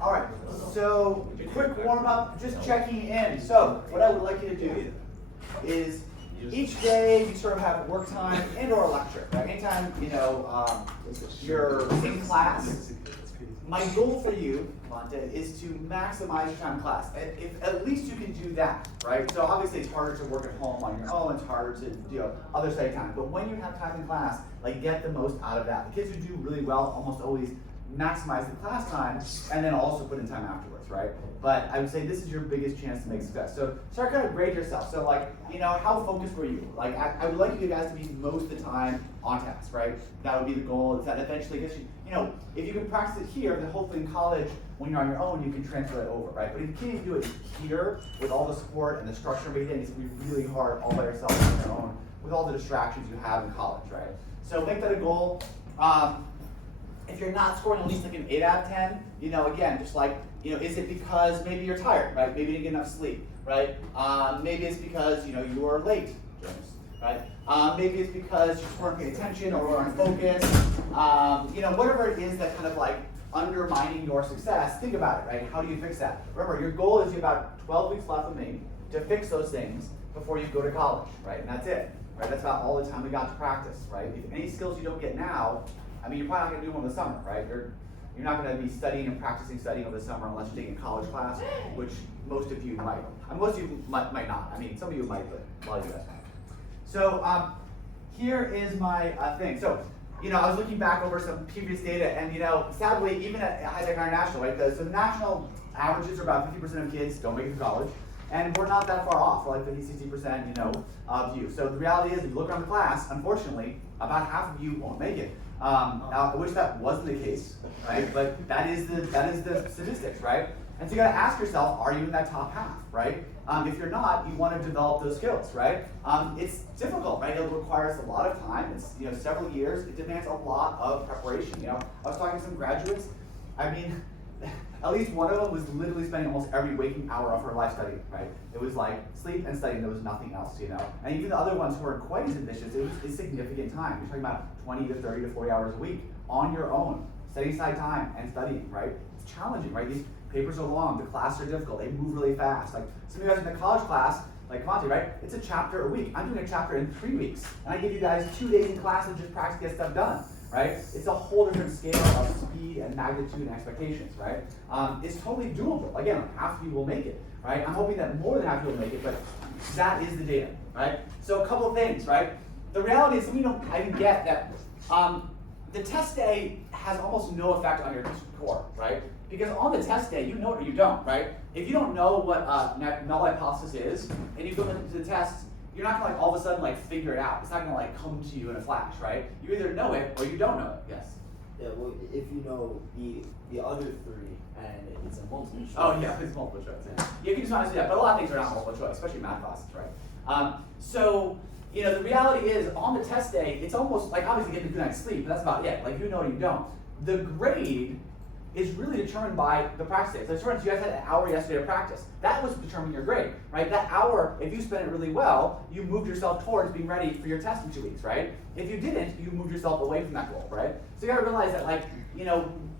All right, so quick warm up, just checking in. So what I would like you to do is each day you sort of have work time and or a lecture. Right? Anytime you're in class, my goal for you, Monte, is to maximize your time in class. If at least you can do that, right? So obviously it's harder to work at home on your own. It's harder to do other study time. But when you have time in class, like get the most out of that. The kids who do really well almost always maximize the class time and then also put in time afterwards, right? But I would say this is your biggest chance to make success. So start kind of grade yourself. So like, how focused were you? Like I would like you guys to be most of the time on task, right? That would be the goal. That eventually gets you, if you can practice it here, then hopefully in college, when you're on your own, you can transfer it over, right? But if you can't do it here with all the support and the structure and everything, it's gonna be really hard all by yourself on your own with all the distractions you have in college, right? So make that a goal. If you're not scoring at least like an 8 out of 10, again, just like, is it because maybe you're tired, right? Maybe you didn't get enough sleep, right? Maybe it's because, you were late, James, right? Maybe it's because you just weren't paying attention or were unfocused. Whatever it is that kind of like undermining your success, think about it, right? How do you fix that? Remember, your goal is you have about 12 weeks left with me to fix those things before you go to college, right? And that's it, right? That's about all the time we got to practice, right? If any skills you don't get now, you're probably not going to do them in the summer, right? You're not going to be studying and practicing studying over the summer unless you're taking a college class, which most of you might. Most of you might not. Some of you might, but a lot of you guys might. So here is my thing. So, I was looking back over some previous data, and sadly, even at High Tech International, right? The national averages are about 50% of kids don't make it to college, and we're not that far off. We're like 50-60%, of you. So the reality is, if you look around the class, unfortunately, about half of you won't make it. I wish that wasn't the case, right? But that is the statistics, right? And so you got to ask yourself, are you in that top half, right? If you're not, you want to develop those skills, right? It's difficult, right? It requires a lot of time. It's several years. It demands a lot of preparation. I was talking to some graduates. At least one of them was literally spending almost every waking hour of her life studying, right? It was like sleep and studying, there was nothing else, And even the other ones who weren't quite as ambitious, it was a significant time. You're talking about 20 to 30 to 40 hours a week on your own, setting aside time and studying, right? It's challenging, right? These papers are long, the classes are difficult, they move really fast. Like some of you guys in the college class, like Monty, right? It's a chapter a week. I'm doing a chapter in 3 weeks. And I give you guys 2 days in class to just practice, get stuff done. Right? It's a whole different scale of speed and magnitude and expectations, right? It's totally doable. Again, like half of you will make it, right? I'm hoping that more than half of you will make it, but that is the data, right? So a couple of things, right? The reality is, some of you don't even get that the test day has almost no effect on your score, right? Because on the test day, you know it or you don't, right? If you don't know what null hypothesis is, and you go into the test, you're not gonna all of a sudden figure it out. It's not gonna come to you in a flash, right? You either know it or you don't know it. Yes. Yeah. Well, if you know the other 3 and it's a multiple choice. Oh yeah, it's multiple choice. Yeah. You can just honestly do that, but a lot of things are not multiple choice, especially math classes, right? So the reality is on the test day, it's almost like obviously getting a good night's sleep, but that's about it. Like you know or you don't. The grade is really determined by the practice day. So for instance, you guys had an hour yesterday to practice. That was determining your grade, right? That hour, if you spent it really well, you moved yourself towards being ready for your test in 2 weeks, right? If you didn't, you moved yourself away from that goal, right? So you gotta realize that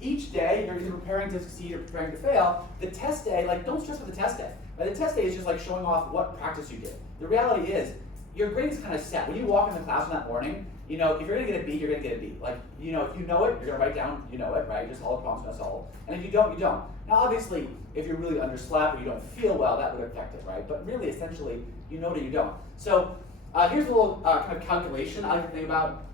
each day you're either preparing to succeed or preparing to fail. The test day, don't stress with the test day. Right? The test day is just showing off what practice you did. The reality is, your grade is kind of set. When you walk in the classroom that morning, if you're gonna get a B, you're gonna get a B. If you know it, you're gonna write down, it, right? Just all the problems gonna solve. And if you don't, you don't. Now, obviously, if you're really underslept or you don't feel well, that would affect it, right? But really, essentially, you know it or you don't. So here's a little kind of calculation I like to think about.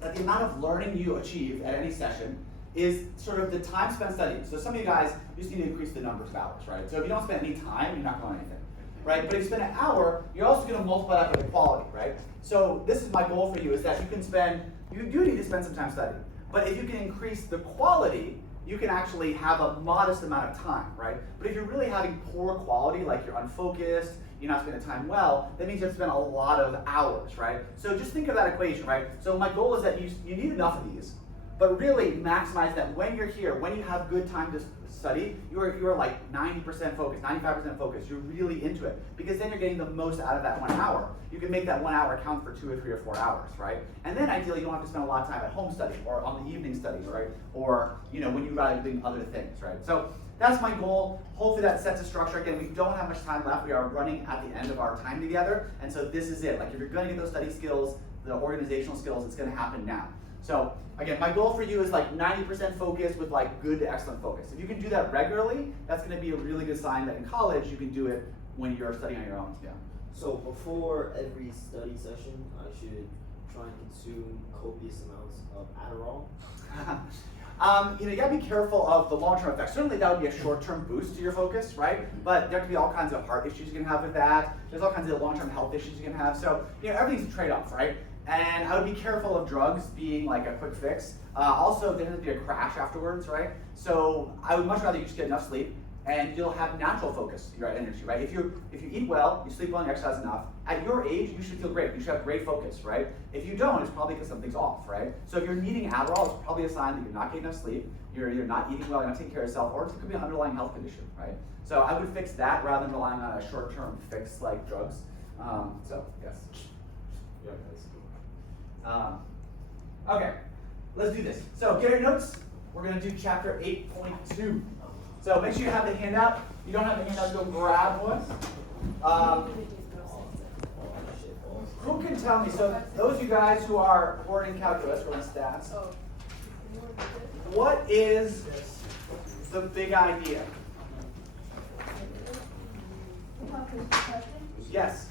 That the amount of learning you achieve at any session is sort of the time spent studying. So some of you guys just need to increase the numbers of hours, right? So if you don't spend any time, you're not going to learn anything. Right? But if you spend an hour, you're also going to multiply that by the quality, right? So this is my goal for you, is that you do need to spend some time studying. But if you can increase the quality, you can actually have a modest amount of time, right? But if you're really having poor quality, like you're unfocused, you're not spending time well, that means you have to spend a lot of hours, right? So just think of that equation, right? So my goal is that you need enough of these, but really maximize that when you're here, when you have good time to study, you're like 90% focused, 95% focused. You're really into it because then you're getting the most out of that 1 hour. You can make that 1 hour count for 2 or 3 or 4 hours, right? And then ideally you don't have to spend a lot of time at home studying or on the evening studies, right? Or when you'd rather be doing other things, right? So that's my goal. Hopefully that sets a structure. Again, we don't have much time left. We are running at the end of our time together, and so this is it. Like if you're going to get those study skills, the organizational skills, it's going to happen now. So again, my goal for you is like 90% focus with like good to excellent focus. If you can do that regularly, that's going to be a really good sign that in college you can do it when you're studying on your own. Yeah. So before every study session, I should try and consume copious amounts of Adderall. You gotta be careful of the long-term effects. Certainly that would be a short-term boost to your focus, right? But there could be all kinds of heart issues you can have with that. There's all kinds of long-term health issues you can have. So, everything's a trade-off, right? And I would be careful of drugs being like a quick fix. Also, there doesn't be a crash afterwards, right? So I would much rather you just get enough sleep and you'll have natural focus, your energy, right? If you eat well, you sleep well and you exercise enough, at your age, you should feel great. You should have great focus, right? If you don't, it's probably because something's off, right? So if you're needing Adderall, it's probably a sign that you're not getting enough sleep, you're either not eating well, you're not taking care of yourself, or it could be an underlying health condition, right? So I would fix that rather than relying on a short-term fix like drugs. So, yes. Yeah, that's cool. Okay, let's do this. So get your notes. We're going to do chapter 8.2. So make sure you have the handout. If you don't have the handout, go grab one. Who can tell me, so those of you guys who are in calculus or in stats, what is the big idea? Yes.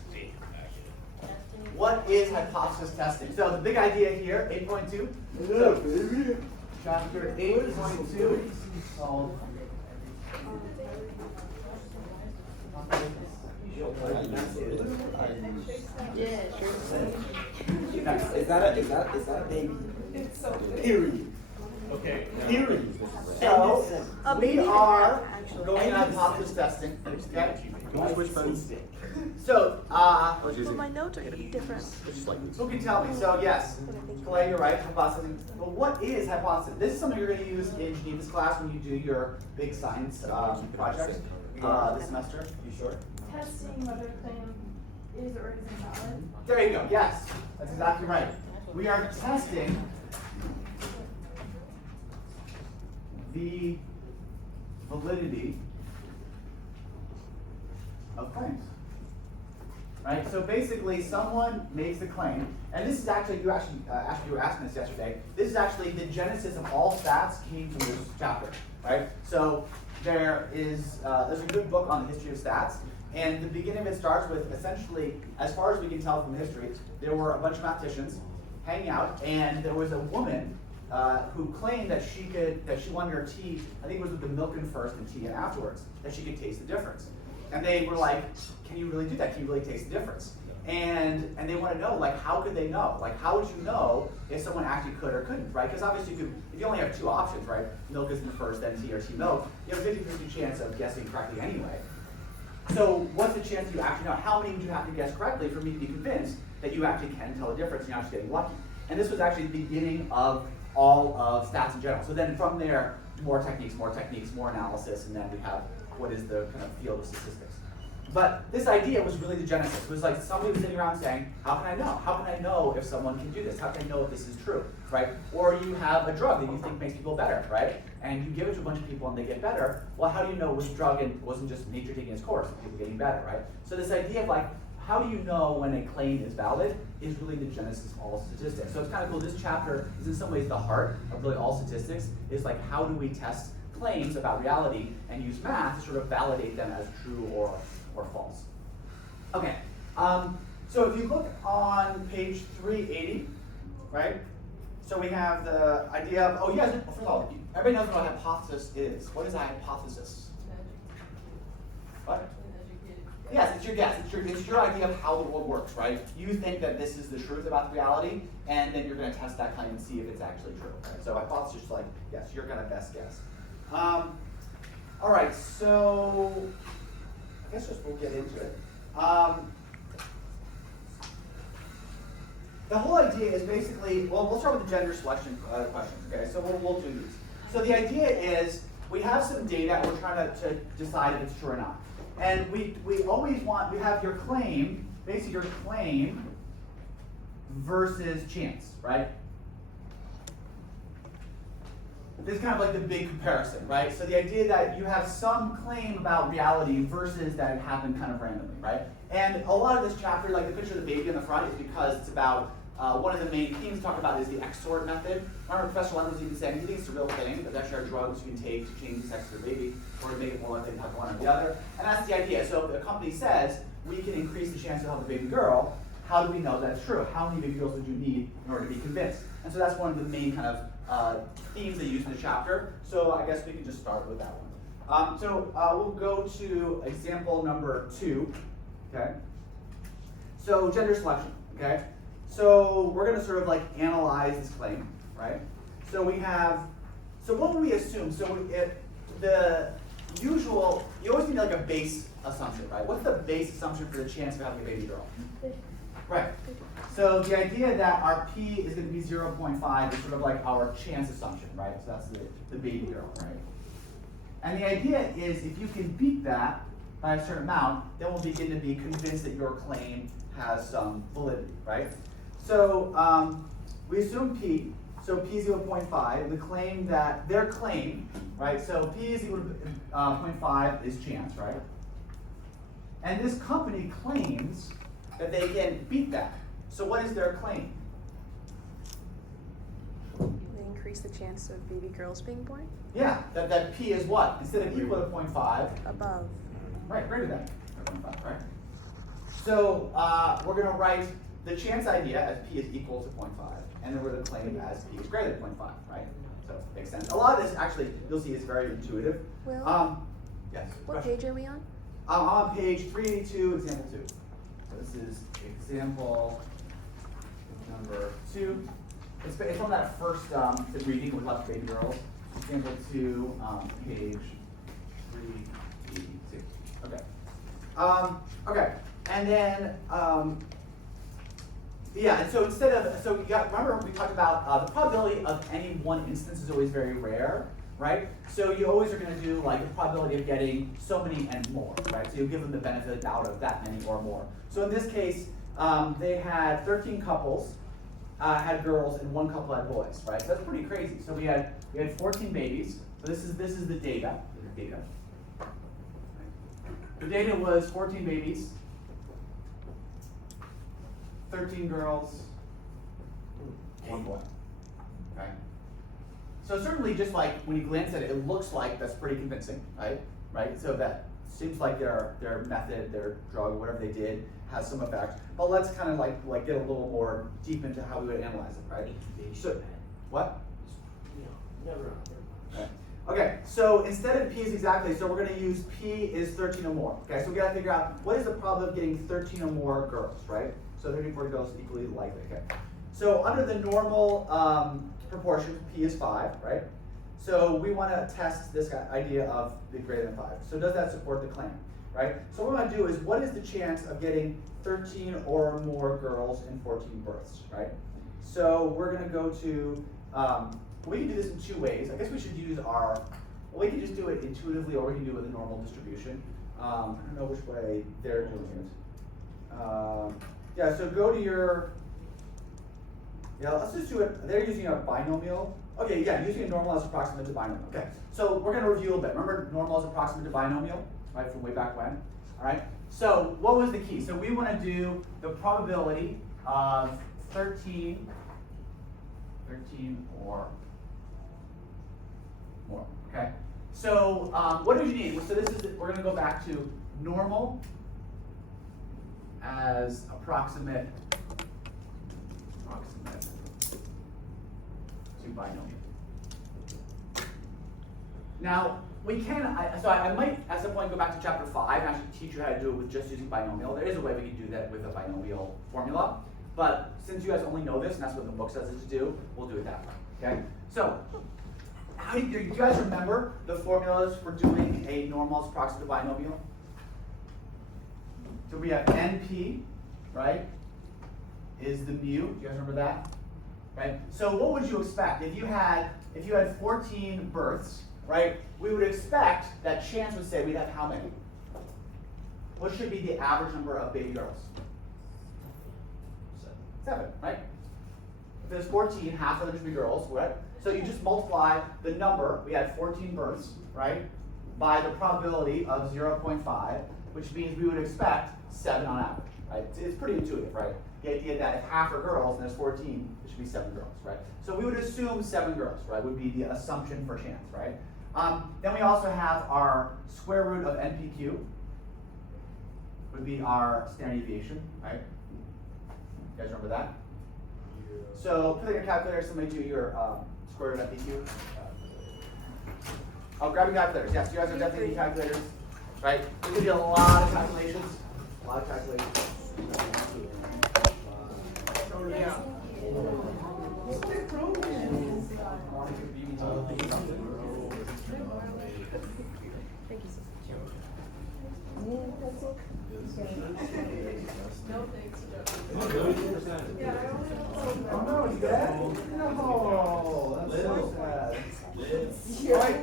What is hypothesis testing? So the big idea here, 8.2. So, chapter 8.2 called Is that a baby? Period. Okay. Period. So we are going to hypothesis testing. Okay. Which buttons? So But my notes are going to be different. who can tell me? So yes, Clay, you're right. Hypothesis. But what is hypothesis? This is something you're going to use in Geneva's class when you do your big science project this semester. You sure? Testing whether a claim is or isn't valid. There you go. Yes, that's exactly right. We are testing the validity of claims. Right? So basically, someone makes a claim, and this is actually, you were asking this yesterday, this is actually the genesis of all stats came from this chapter. Right? So there's a good book on the history of stats, and the beginning of it starts with essentially, as far as we can tell from history, there were a bunch of mathematicians hanging out, and there was a woman who claimed that she wanted her tea, I think it was with the milk in first and tea in afterwards, that she could taste the difference. And they were like, can you really do that? Can you really taste the difference? And they want to know, like, how could they know? Like, how would you know if someone actually could or couldn't, right? Because obviously, if you only have two options, right? Milk is in the first, then tea or tea milk, you have a 50-50 chance of guessing correctly anyway. So what's the chance that you actually know? How many would you have to guess correctly for me to be convinced that you actually can tell the difference and you're not just getting lucky? And this was actually the beginning of all of stats in general. So then from there, more techniques, more analysis, and then we have what is the kind of field of statistics. But this idea was really the genesis. It was like somebody was sitting around saying, how can I know? How can I know if someone can do this? How can I know if this is true, right? Or you have a drug that you think makes people better, right? And you give it to a bunch of people and they get better. Well, how do you know which drug and wasn't just nature taking its course and people getting better, right? So this idea of like, how do you know when a claim is valid is really the genesis of all statistics. So it's kind of cool. This chapter is in some ways the heart of really all statistics, is like how do we test claims about reality and use math to sort of validate them as true or false. Okay, so if you look on page 380, right? So we have the idea of, oh yes, first of all, everybody knows what a hypothesis is. What is a hypothesis? What? Yes, it's your guess. It's your idea of how the world works, right? You think that this is the truth about reality, and then you're going to test that claim and see if it's actually true. Right? So hypothesis is like, yes, you're going to best guess. All right, so I guess we'll get into it. the whole idea is basically, well, we'll start with the gender selection questions, okay? So we'll do these. So the idea is we have some data and we're trying to decide if it's true or not. And we always want, we have your claim, basically your claim versus chance, right? This is kind of like the big comparison, right? So the idea that you have some claim about reality versus that it happened kind of randomly, right? And a lot of this chapter, like the picture of the baby in the front, is because it's about one of the main themes talked about is the XOR method. Remember Professor Lund was even saying he thinks it's a real thing, that there actually are drugs you can take to change the sex of your baby or to make it more likely to have one or the other. And that's the idea. So if a company says we can increase the chance to have a baby girl, how do we know that's true? How many baby girls would you need in order to be convinced? And so that's one of the main kind of themes they use in the chapter. So I guess we can just start with that one. We'll go to example number 2. Okay. So gender selection. Okay. So we're going to sort of like analyze this claim, right? So we have. So what would we assume? So the usual, you always need like a base assumption, right? What's the base assumption for the chance of having a baby girl? Right. So the idea that our P is going to be 0.5 is sort of like our chance assumption, right? So that's the baby girl, right? And the idea is if you can beat that by a certain amount, then we'll begin to be convinced that your claim has some validity, right? So we assume P, so P is equal to 0.5, the claim that, their claim, right? So P is equal to 0.5 is chance, right? And this company claims that they can beat that. So what is their claim? They increase the chance of baby girls being born? Yeah, that P is what? Instead of equal to 0.5. Above. Right, greater than 0.5, right? So we're going to write the chance idea as P is equal to 0.5, and then we're going to claim it as P is greater than 0.5, right? So it makes sense. A lot of this, actually, you'll see is very intuitive. Will? Yes. What question? page are we on? I'm on page 382, example 2. So this is example number 2. It's from that first reading with lots of baby girls. Example 2, page 382. Okay. Okay. And then, yeah, and so instead of, so you got, remember we talked about the probability of any one instance is always very rare, right? So you always are going to do like the probability of getting so many and more, right? So you give them the benefit of the doubt of that many or more. So in this case, they had 13 couples had girls and 1 couple had boys, right? So that's pretty crazy. So we had 14 babies. So this is the data. The data was 14 babies, 13 girls, 1 boy. Okay. So certainly, just like when you glance at it, it looks like that's pretty convincing, right? Right. So that seems like their method, their drug, whatever they did, has some effect. But let's kind of like get a little more deep into how we would analyze it, right? So, what? Never. Okay. Okay, so instead of P is exactly, so we're going to use P is 13 or more. Okay, so we got to figure out what is the probability of getting 13 or more girls, right? So 13 or 14 girls equally likely. Okay. So under the normal proportion, P is 5, right? So we want to test this idea of the greater than 5. So does that support the claim, right? So what we want to do is what is the chance of getting 13 or more girls in 14 births, right? So we're going to go to we can do this in 2 ways. I guess we should use we can just do it intuitively, or we can do it with a normal distribution. I don't know which way they're doing it. Yeah, so go to your, let's just do it. They're using a binomial. Okay, yeah, using a normal as approximate to binomial. Okay, so we're going to review a bit. Remember normal as approximate to binomial, right, from way back when? All right, so what was the key? So we want to do the probability of 13 or more, okay? So what do you need? So we're going to go back to normal as approximate to binomial. Now, we can, I might at some point go back to chapter 5 and actually teach you how to do it with just using binomial. There is a way we can do that with a binomial formula, but since you guys only know this and that's what the book says it to do, we'll do it that way, okay? So, do you guys remember the formulas for doing a normal as approximate to binomial? So we have NP, right, is the mu. Do you guys remember that? Right? So what would you expect if you had 14 births, right? We would expect that chance would say we'd have how many? What should be the average number of baby girls? 7, right? If there's 14, half of them should be girls, right? So you just multiply the number, we had 14 births, right, by the probability of 0.5, which means we would expect 7 on average, right? It's pretty intuitive, right? The idea that if half are girls and there's 14, it should be 7 girls, right? So we would assume 7 girls, right, would be the assumption for chance, right? Then we also have our square root of NPQ, would be our standard deviation, right? You guys remember that? Yeah. So put in your calculator, somebody do your square root of NPQ. Oh, grab your calculators. Yes, you guys are definitely need calculators, right? We can do a lot of calculations. A lot of calculations. Thank you. No thanks, Joe. Oh no, you dead? No, that's so sad. Right.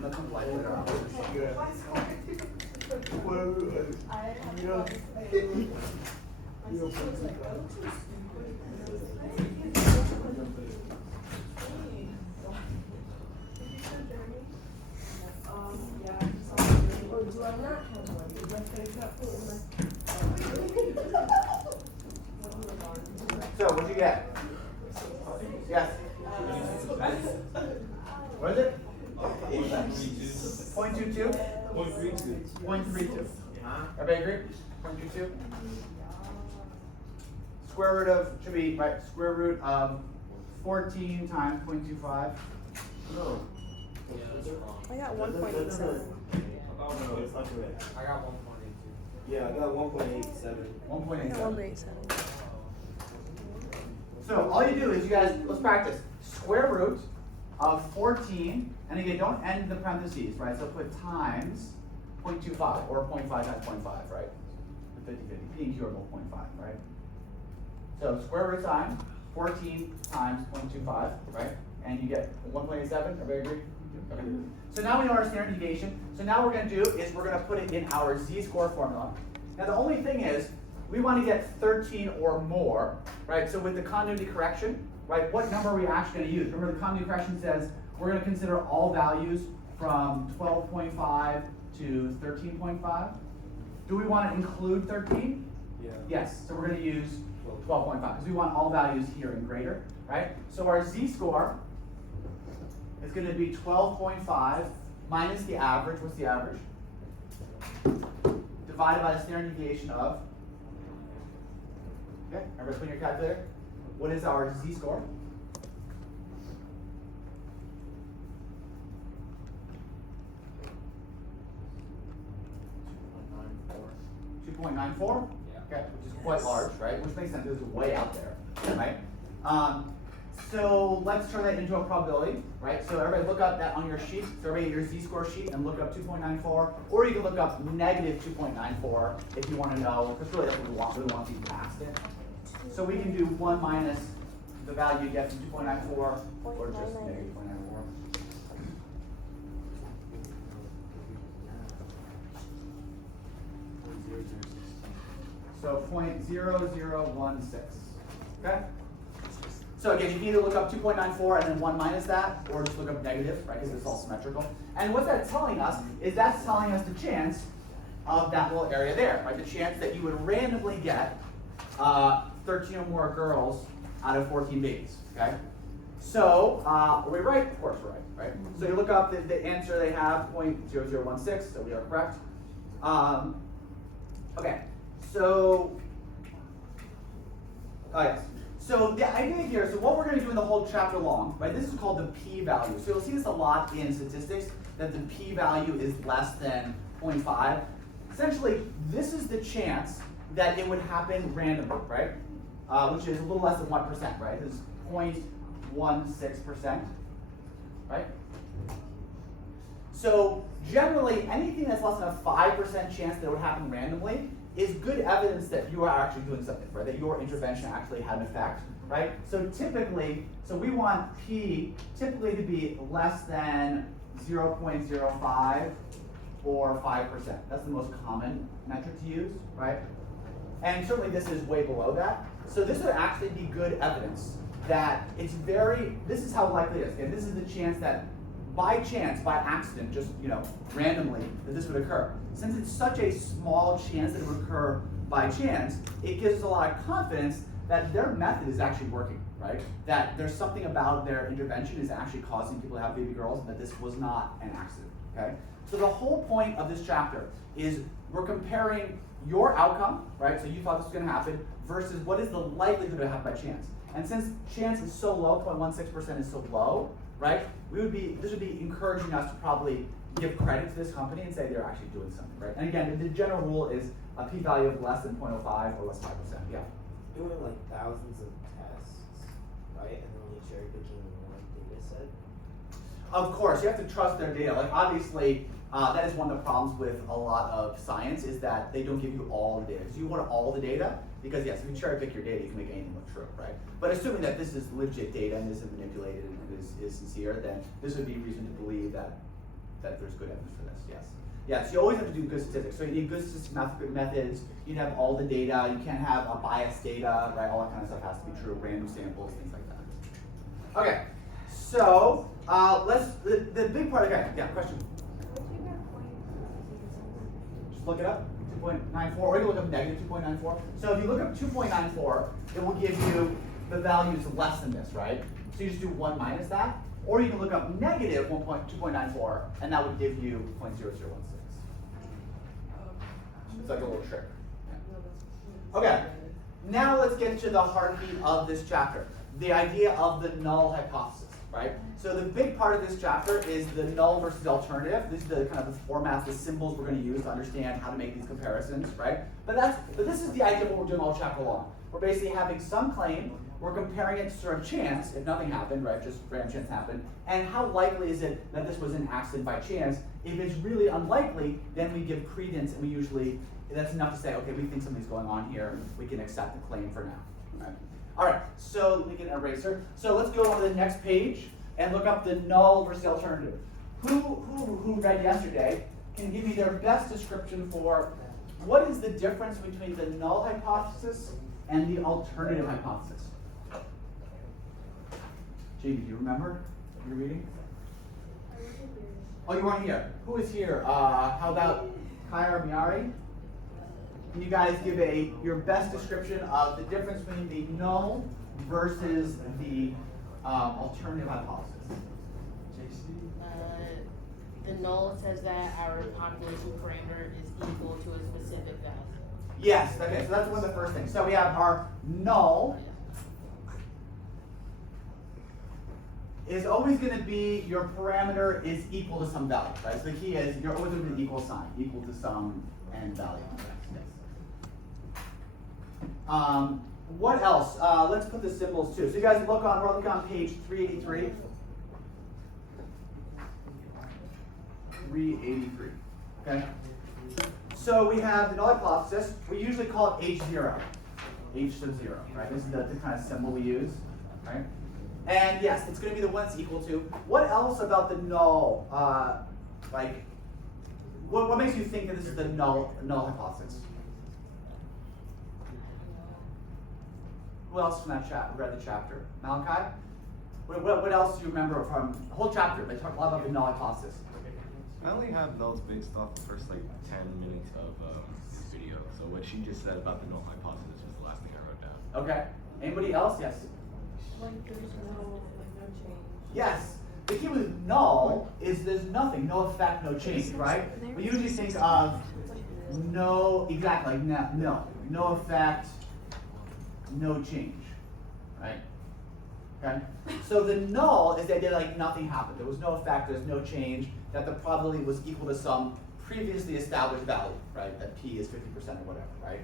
That'll come light later on. So, what'd you get? Yes. What is it? 0.22? 0.32. Everybody agree? 0.22? Square root of, should be, right, square root of 14 times 0.25. No. I got 1.87. No, it's not correct. I got 1.82. Yeah, I got 1.87. I got 1.87. 1.87. So all you do is you guys, let's practice. Square root of 14, and again, don't end the parentheses, right? So put times 0.25 or 0.5 times 0.5, right? 50-50, P and Q are both 0.5, right? So square root times 14 times 0.25, right? And you get 1.87, everybody agree? Okay. So now we know our standard deviation. So now what we're gonna do is we're gonna put it in our z-score formula. Now the only thing is, we want to get 13 or more, right? So with the continuity correction, right, what number are we actually going to use? Remember the continuity correction says we're going to consider all values from 12.5 to 13.5. Do we want to include 13? Yeah. Yes, so we're going to use 12.5 because we want all values here and greater, right? So our z-score is going to be 12.5 minus the average. What's the average? Divided by the standard deviation of. Okay, everybody put in your calculator. What is our z-score? .94. Yeah. Okay, which is quite large, right? Which makes sense. This is way out there, right? So let's turn that into a probability, right? So everybody look up that on your sheet. So everybody your z-score sheet and look up 2.94, or you can look up negative 2.94 if you want to know, because really that's what we want. We want to be past it. So we can do 1 minus the value you get from 2.94, or just negative 0.94. So 0.0016. Okay? So again, you can either look up 2.94 and then 1 minus that, or just look up negative, right, because it's all symmetrical. And what that's telling us is that's telling us the chance of that little area there, right? The chance that you would randomly get 13 or more girls out of 14 babies, okay? So, are we right? Of course we're right, right? So you look up the answer they have, 0.0016, so we are correct. Okay, so, oh yes. So the idea here, so what we're going to do in the whole chapter long, right, this is called the p-value. So you'll see this a lot in statistics, that the p-value is less than 0.5. Essentially, this is the chance that it would happen randomly, right? Which is a little less than 1%, right? It's 0.1 0.16%, right? So generally, anything that's less than a 5% chance that it would happen randomly is good evidence that you are actually doing something, right? That your intervention actually had an effect, right? So typically, we want P typically to be less than 0.05 or 5%. That's the most common metric to use, right? And certainly this is way below that. So this would actually be good evidence that it's this is how likely it is. And this is the chance that by chance, by accident, just randomly, that this would occur. Since it's such a small chance that it would occur by chance, it gives us a lot of confidence that their method is actually working, right? That there's something about their intervention is actually causing people to have baby girls, and that this was not an accident, okay? So the whole point of this chapter is we're comparing your outcome, right? So you thought this was gonna happen, versus what is the likelihood to happen by chance. And since chance is so low, 0.16% is so low, right? This would be encouraging us to probably give credit to this company and say they're actually doing something, right? And again, the general rule is a p-value of less than 0.05 or less 5%, yeah. Doing like thousands of tests, right? And then only cherry picking one data set. Of course, you have to trust their data. Like obviously, that is one of the problems with a lot of science is that they don't give you all the data. So you want all the data because yes, if you cherry pick your data, you can make anything look true, right? But assuming that this is legit data and isn't manipulated and is sincere, then this would be reason to believe that there's good evidence for this. Yes. Yes, you always have to do good statistics. So you need good statistical methods. You need to have all the data. You can't have a biased data, right? All that kind of stuff has to be true. Random samples, things like that. Okay. So the big part. Okay. Yeah. Question. Just look it up. 2.94, or you can look up negative 2.94. So if you look up 2.94, it will give you the values less than this, right? So you just do 1 minus that. Or you can look up negative 2.94, and that would give you 0.0016. It's like a little trick. Yeah. Okay, now let's get to the heartbeat of this chapter, the idea of the null hypothesis, right? So the big part of this chapter is the null versus alternative. This is the kind of the formats, the symbols we're going to use to understand how to make these comparisons, right? But this is the idea of what we're doing all chapter long. We're basically having some claim. We're comparing it to sort of chance, if nothing happened, right, just random chance happened, and how likely is it that this was an accident by chance? If it's really unlikely, then we give credence, and we usually, that's enough to say, okay, we think something's going on here, we can accept the claim for now. Right? All right, so we can eraser. So let's go on to the next page and look up the null versus the alternative. Who read yesterday can give me their best description for what is the difference between the null hypothesis and the alternative hypothesis? Jamie, do you remember your reading? Oh, you weren't here. Who is here? How about Kaya or Miari? Can you guys give your best description of the difference between the null versus the alternative hypothesis? The null says that our population parameter is equal to a specific value. Yes, okay, so that's one of the first things. So we have our null is always going to be your parameter is equal to some value, right? So the key is you're always going to be an equal sign, equal to some and value. What else? Let's put the symbols too. So you guys we're looking on page 383. 383. Okay. So we have the null hypothesis. We usually call it H0. H sub 0, right? This is the kind of symbol we use, right? And yes, it's going to be the one it's equal to. What else about the null? What makes you think that this is the null hypothesis? Who else from that read the chapter? Malachi? What else do you remember from the whole chapter? They talk a lot about the null hypothesis. I only have notes based off the first 10 minutes of this video. So what she just said about the null hypothesis was the last thing I wrote down. Okay. Anybody else? Yes. Like there's no change. Yes. The key with null is there's nothing, no effect, no change, right? We usually think of no, exactly, no effect, no change, right? Okay? So the null is the idea that nothing happened. There was no effect, there's no change, that the probability was equal to some previously established value, right? That P is 50% or whatever, right?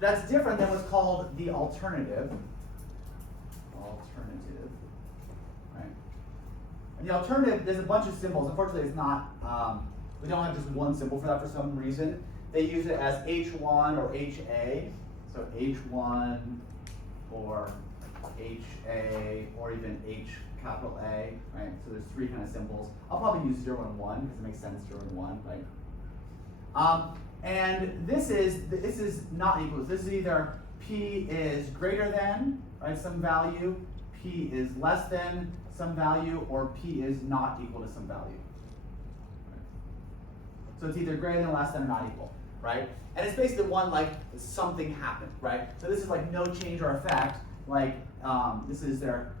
That's different than what's called the alternative. And the alternative, there's a bunch of symbols. Unfortunately, it's not, we don't have just one symbol for that for some reason. They use it as H1 or HA. So H1 or HA or even H capital A, right? So there's three kind of symbols. I'll probably use 0 and 1 because it makes sense, 0 and 1, right? And this is not equal. This is either P is greater than, right, some value, P is less than some value, or P is not equal to some value. Right? So it's either greater than, less than, or not equal, right? And it's basically one like something happened, right? So this is like no change or effect. Like this is there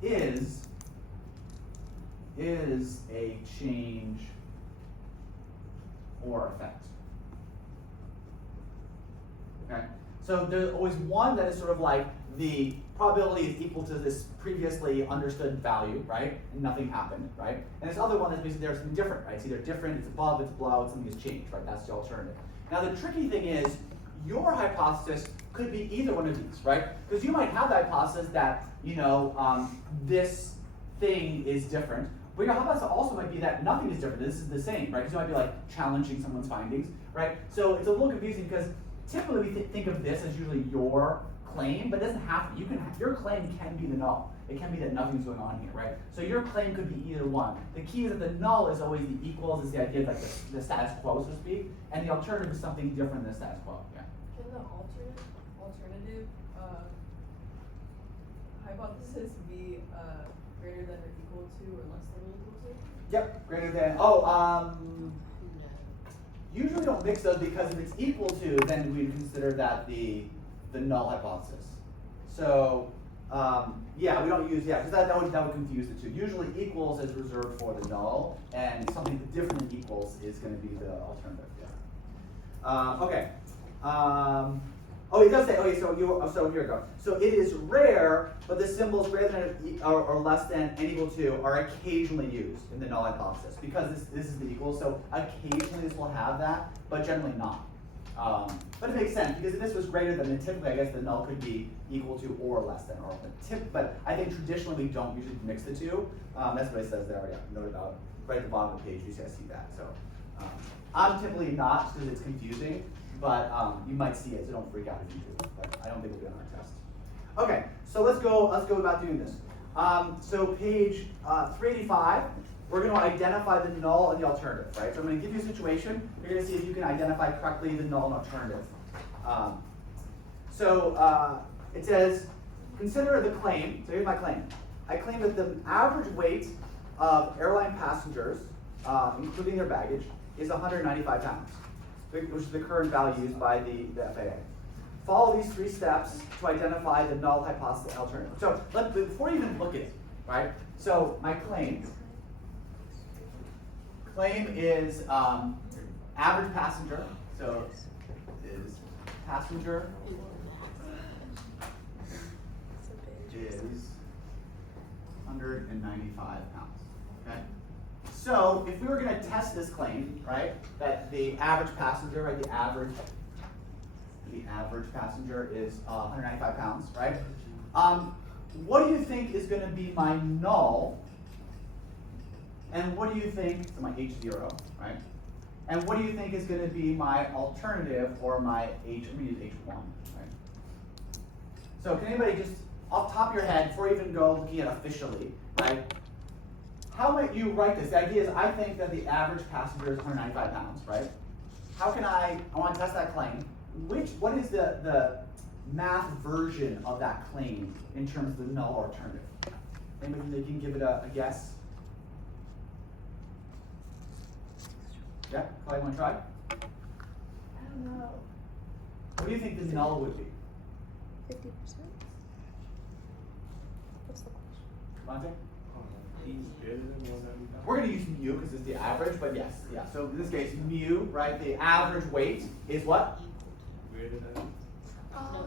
is a change or effect. Okay? So there's always one that is sort of like the probability is equal to this previously understood value, right? And nothing happened, right? And this other one is basically there's something different, right? It's either different, it's above, it's below, something has changed, right? That's the alternative. Now the tricky thing is your hypothesis could be either one of these, right? Because you might have the hypothesis that, you know, this thing is different, but your hypothesis also might be that nothing is different, this is the same, right? Because you might be like challenging someone's findings, right? So it's a little confusing because typically we think of this as usually your claim, but it doesn't have to. Your claim can be the null. It can be that nothing's going on here, right? So your claim could be either one. The key is that the null is always the equals, is the idea of like the status quo, so to speak, and the alternative is something different than the status quo. Yeah. Can the alternative hypothesis be greater than or equal to or less than or equal to? Yep, greater than. Usually we don't mix those because if it's equal to, then we'd consider that the null hypothesis. So yeah, we don't use because that would confuse the two. Usually equals is reserved for the null, and something different than equals is going to be the alternative. Yeah. Okay. Oh, it does say. Okay, so here we go. So it is rare, but the symbols greater than or less than and equal to are occasionally used in the null hypothesis because this is the equal. So occasionally this will have that, but generally not. But it makes sense because if this was greater than, then typically I guess the null could be equal to or less than or but I think traditionally we don't usually mix the two. That's what it says there. Yeah, noted out right at the bottom of the page. You see that. So I'm typically not because it's confusing. But you might see it, so don't freak out if you do. But I don't think it'll be on our test. Okay, so let's go about doing this. So page 385, we're going to identify the null and the alternative, right? So I'm going to give you a situation. You're going to see if you can identify correctly the null and alternative. It says, consider the claim. So here's my claim. I claim that the average weight of airline passengers, including their baggage, is 195 pounds. Which is the current value used by the FAA. Follow these 3 steps to identify the null hypothesis and alternative. So before you even look at it, right? So my claim is average passenger. So is passenger is 195 pounds. Okay. So if we were going to test this claim, right, that the average passenger, right, the average passenger is 195 pounds, right? What do you think is going to be my null? And what do you think, so my H0, right? And what do you think is going to be my alternative or my H, I'm going to use H1, right? So can anybody just, off the top of your head, before you even go looking at officially, right? How might you write this? The idea is I think that the average passenger is 195 pounds, right? How can I want to test that claim. What is the math version of that claim in terms of the null alternative? Anybody can give it a guess? Yeah, Clay, want to try? I don't know. What do you think the null would be? 50%? What's the question? Monte? Greater than 195. We're going to use mu because it's the average, but yes, yeah. So in this case, mu, right? The average weight is what? Greater than. Oh.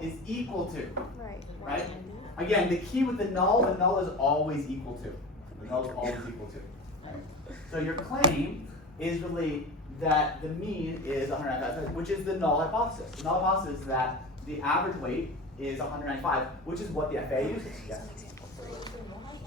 Is equal to. Right. Right? Again, the key with the null is always equal to. The null is always equal to. Right? So your claim is really that the mean is 195, which is the null hypothesis. The null hypothesis is that the average weight is 195, which is what the FAA uses. Yes.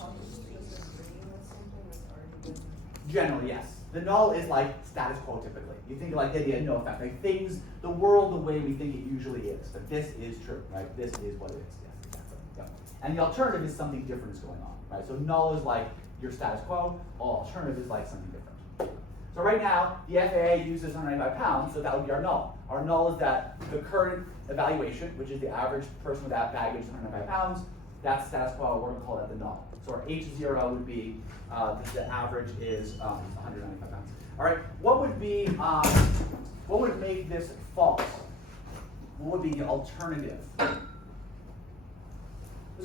hypothesis just agreeing with something that's already been. Generally, yes. The null is like status quo typically. You think like the idea of no effect, like things, the world the way we think it usually is. But this is true, right? This is what it is. Yes, exactly. Yep. And the alternative is something different is going on, right? So null is like your status quo. Alternative is like something different. So right now, the FAA uses 195 pounds, so that would be our null. Our null is that the current evaluation, which is the average person with that baggage is 195 pounds, that's status quo, we're gonna call that the null. So our H0 would be, the average is 195 pounds. All right, what would make this false? What would be the alternative? There's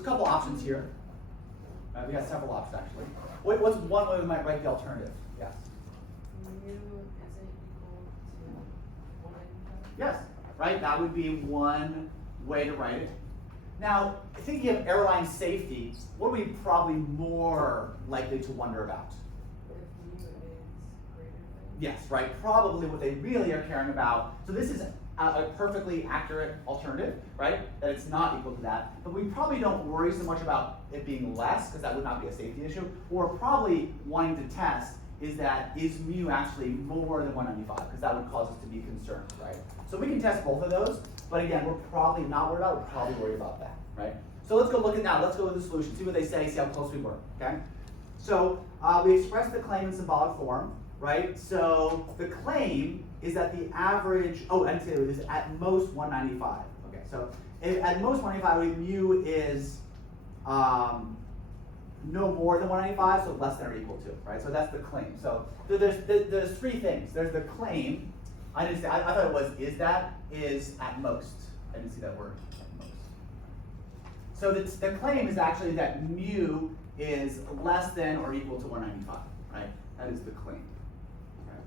a couple options here. We got several options actually. What's one way we might write the alternative? Yes. Mu isn't equal to 195? Yes, right? That would be one way to write it. Now, thinking of airline safety, what are we probably more likely to wonder about? If mu is greater than? Yes, right? Probably what they really are caring about. So this is a perfectly accurate alternative, right? That it's not equal to that. But we probably don't worry so much about it being less, because that would not be a safety issue. Or probably wanting to test is mu actually more than 195? Because that would cause us to be concerned, right? So we can test both of those, but again, we're probably not worried about it, we're probably worried about that, right? So let's go look at now, let's go with the solution, see what they say, see how close we were, okay? So we express the claim in symbolic form, right? So the claim is that the average, I'd say it is at most 195. Okay, so if at most 195, mu is no more than 195, so less than or equal to, right? So that's the claim. So there's three things. There's the claim. I didn't say, I thought it was is at most. I didn't see that word, at most. So the claim is actually that mu is less than or equal to 195, right? That is the claim. Okay.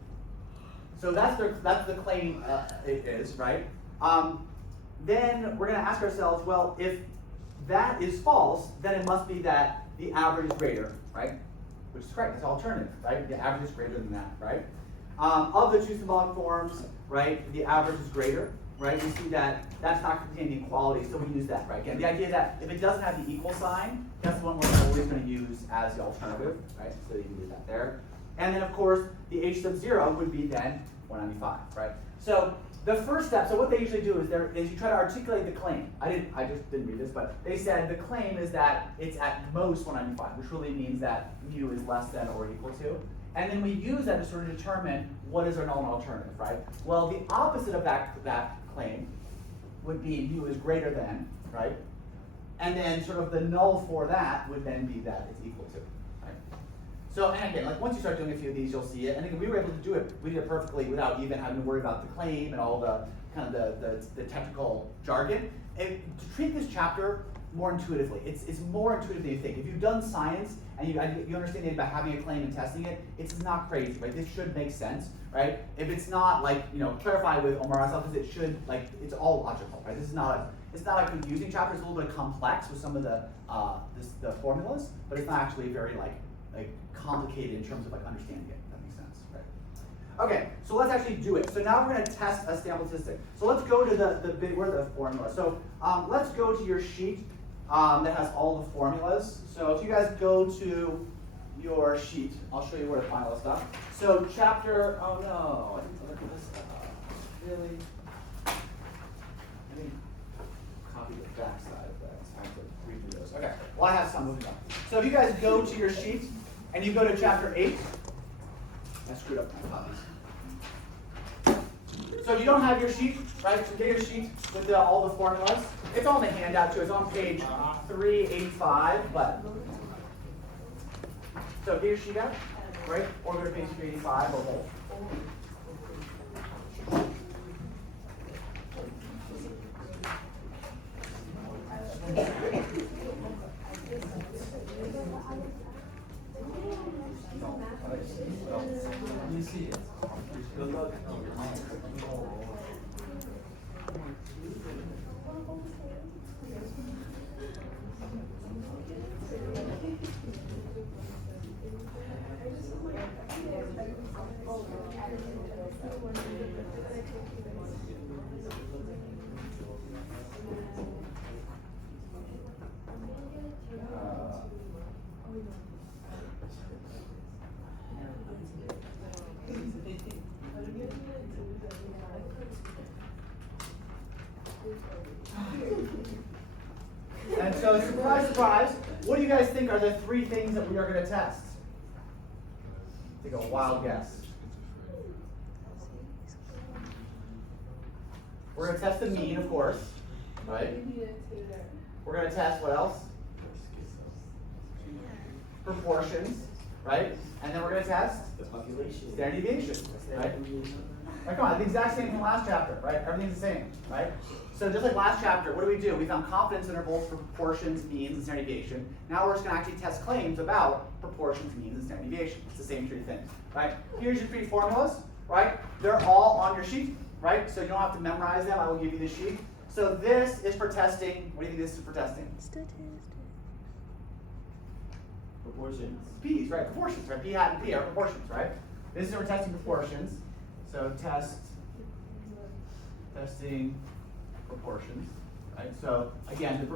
So that's the claim it is, right? Then we're gonna ask ourselves, well, if that is false, then it must be that the average is greater, right? Which is correct, it's alternative, right? The average is greater than that, right? Of the two symbolic forms, right, the average is greater, right? We see that that's not containing equality, so we use that, right? Again, the idea that if it doesn't have the equal sign, that's the one we're always going to use as the alternative, right? So you can do that there. And then, of course, the H sub 0 would be then 195, right? So the first step, so what they usually do is you try to articulate the claim. I just didn't read this, but they said the claim is that it's at most 195, which really means that mu is less than or equal to. And then we use that to sort of determine what is our null and alternative, right? Well, the opposite of that claim would be mu is greater than, right? And then sort of the null for that would then be that it's equal to, right? So, and again, like once you start doing a few of these, you'll see it. And again, we were able to do it. We did it perfectly without even having to worry about the claim and all the kind of the technical jargon. And to treat this chapter more intuitively, it's more intuitive than you think. If you've done science and you understand about having a claim and testing it, it's not crazy, right? This should make sense, right? If it's not like, clarify with Omar Asaf, because it should, like, it's all logical, right? This is not it's not a confusing chapter. It's a little bit complex with some of the formulas, but it's not actually very like complicated in terms of like understanding it. If that makes sense, right? Okay, so let's actually do it. So now we're going to test a sample statistic. So let's go to the big where the formula. So let's go to your sheet that has all the formulas. So if you guys go to your sheet, I'll show you where to find all the stuff. So chapter, oh no, I didn't look at this. Really? I didn't copy the back side of that. I have to redo those. Okay, well I have some moving on. So if you guys go to your sheet and you go to chapter 8, I screwed up my copies. So if you don't have your sheet, right, so get your sheet with all the formulas. It's on the handout too. It's on page 385, but. So get your sheet out, right? Or go to page 385 or both. You see it. Good luck. And so, surprise, surprise, what do you guys think are the 3 things that we are going to test? Take a wild guess. We're going to test the mean, of course, right? We're going to test what else? Proportions, right? And then we're going to test The population. standard deviation, right? Right, come on, the exact same from last chapter, right? Everything's the same, right? So just like last chapter, what do? We found confidence intervals for proportions, means, and standard deviation. Now we're just going to actually test claims about proportions, means, and standard deviation. It's the same 3 things, right? Here's your 3 formulas, right? They're all on your sheet, right? So you don't have to memorize them. I will give you the sheet. So this is for testing. What do you think this is for testing? Statistics. Proportions. P's, right? Proportions, right? P hat and P are proportions, right? This is for testing proportions. So testing proportions, right? So again,